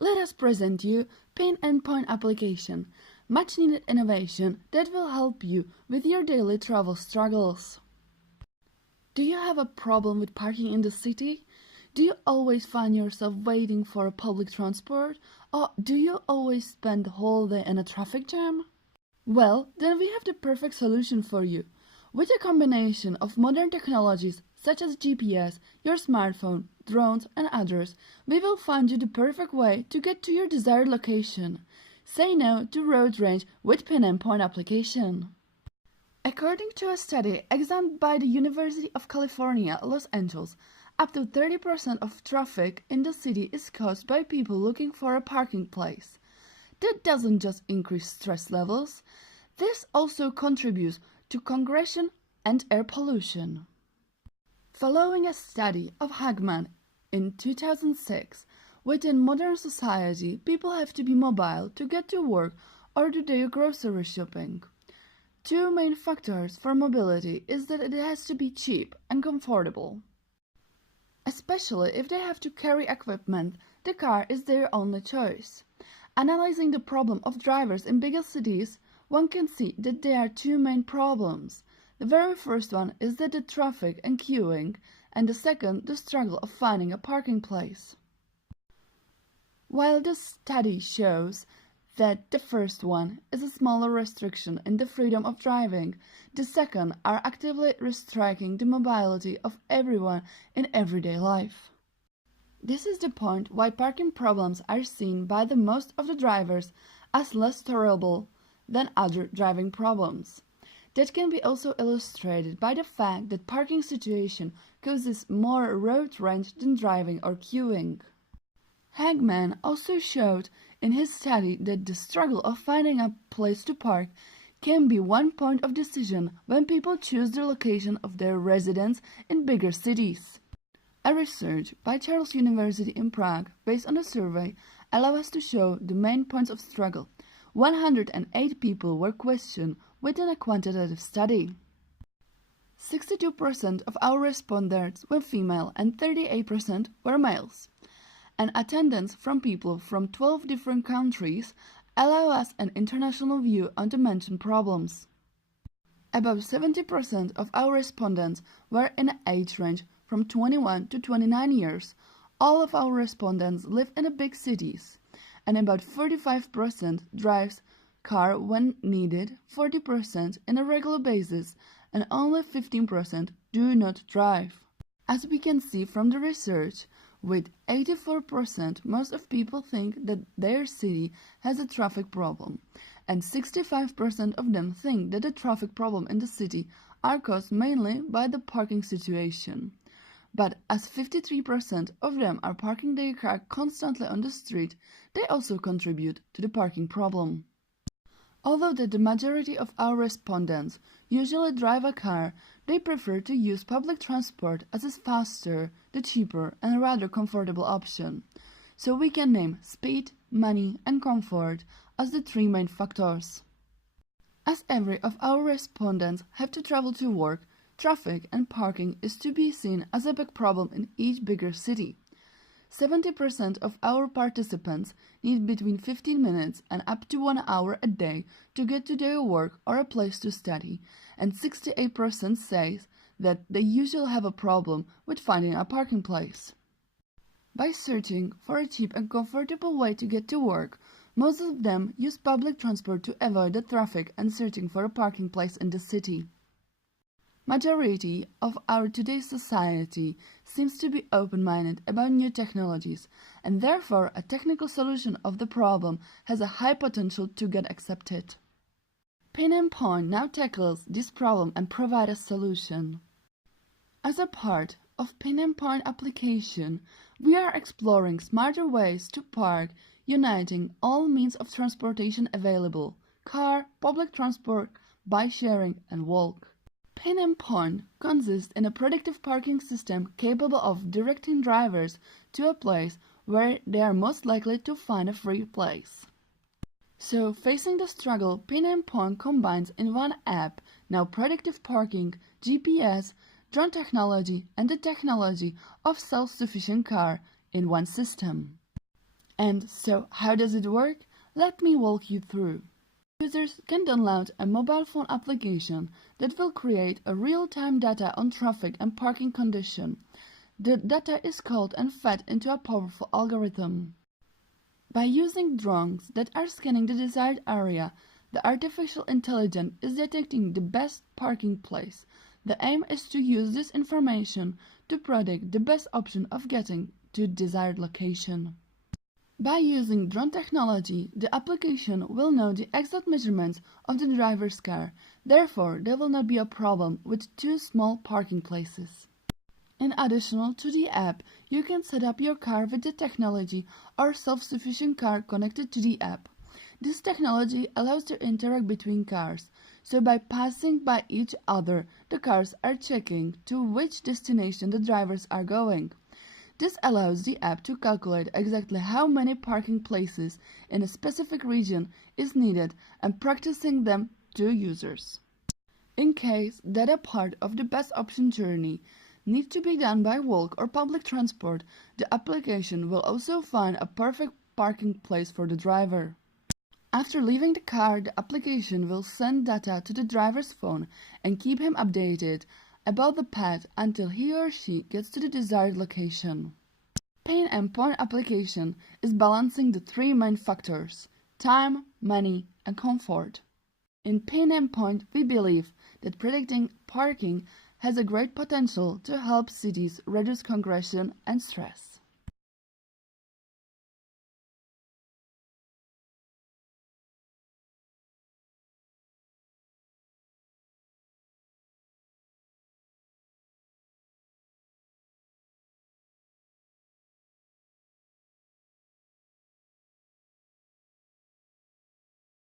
let us present you Pinandpoint application, much needed innovation that will help you with your daily travel struggles. Do you have a problem with parking in the city? Do you always find yourself waiting for a public transport? Or do you always spend the whole day in a traffic jam? Well, then we have the perfect solution for you. With a combination of modern technologies such as GPS, your smartphone, drones and others, we will find you the perfect way to get to your desired location. Say no to road rage with Pinandpoint application. According to a study examined by the University of California, Los Angeles, up to 30% of traffic in the city is caused by people looking for a parking place. That doesn't just increase stress levels, this also contributes to congestion and air pollution. Following a study of Hagman in 2006, within modern society, people have to be mobile to get to work or do their grocery shopping. Two main factors for mobility is that it has to be cheap and comfortable. Especially if they have to carry equipment, the car is their only choice. Analyzing the problem of drivers in bigger cities, one can see that there are two main problems. The very first one is that the traffic and queuing, and the second, the struggle of finding a parking place. While the study shows that the first one is a smaller restriction in the freedom of driving, the second are actively restricting the mobility of everyone in everyday life. This is the point why parking problems are seen by the most of the drivers as less terrible than other driving problems. That can be also illustrated by the fact that parking situation causes more road rage than driving or queuing. Hagman also showed in his study that the struggle of finding a place to park can be one point of decision when people choose the location of their residence in bigger cities. A research by Charles University in Prague based on a survey allows us to show the main points of struggle. 108 people were questioned within a quantitative study. 62% of our respondents were female and 38% were males. And attendance from people from 12 different countries allow us an international view on the mentioned problems. About 70% of our respondents were in an age range from 21 to 29 years. All of our respondents live in the big cities, and about 45% drives car when needed, 40% on a regular basis, and only 15% do not drive. As we can see from the research, with 84%, most of people think that their city has a traffic problem, and 65% of them think that the traffic problem in the city are caused mainly by the parking situation. But as 53% of them are parking their car constantly on the street, they also contribute to the parking problem. Although the majority of our respondents usually drive a car, they prefer to use public transport as is faster, the cheaper and a rather comfortable option. So we can name speed, money and comfort as the three main factors. As every of our respondents have to travel to work, traffic and parking is to be seen as a big problem in each bigger city. 70% of our participants need between 15 minutes and up to 1 hour a day to get to their work or a place to study, and 68% says that they usually have a problem with finding a parking place. By searching for a cheap and comfortable way to get to work, most of them use public transport to avoid the traffic and searching for a parking place in the city. Majority of our today's society seems to be open-minded about new technologies, and therefore a technical solution of the problem has a high potential to get accepted. Pinandpoint now tackles this problem and provides a solution. As a part of Pinandpoint application, we are exploring smarter ways to park, uniting all means of transportation available: car, public transport, bike sharing and walk. Pinandpoint consists in a predictive parking system capable of directing drivers to a place where they are most likely to find a free place. So, facing the struggle, Pinandpoint combines in one app now predictive parking, GPS, drone technology and the technology of self-sufficient car in one system. And so, how does it work? Let me walk you through. Users can download a mobile phone application that will create a real-time data on traffic and parking condition. The data is called and fed into a powerful algorithm. By using drones that are scanning the desired area, the artificial intelligence is detecting the best parking place. The aim is to use this information to predict the best option of getting to the desired location. By using drone technology, the application will know the exact measurements of the driver's car. Therefore, there will not be a problem with too small parking places. In addition to the app, you can set up your car with the technology or self-sufficient car connected to the app. This technology allows to interact between cars, so by passing by each other, the cars are checking to which destination the drivers are going. This allows the app to calculate exactly how many parking places in a specific region is needed and practicing them to users. In case that a part of the best option journey needs to be done by walk or public transport, the application will also find a perfect parking place for the driver. After leaving the car, the application will send data to the driver's phone and keep him updated about the path until he or she gets to the desired location. Pinandpoint application is balancing the three main factors: time, money, and comfort. In Pinandpoint, we believe that predicting parking has a great potential to help cities reduce congestion and stress.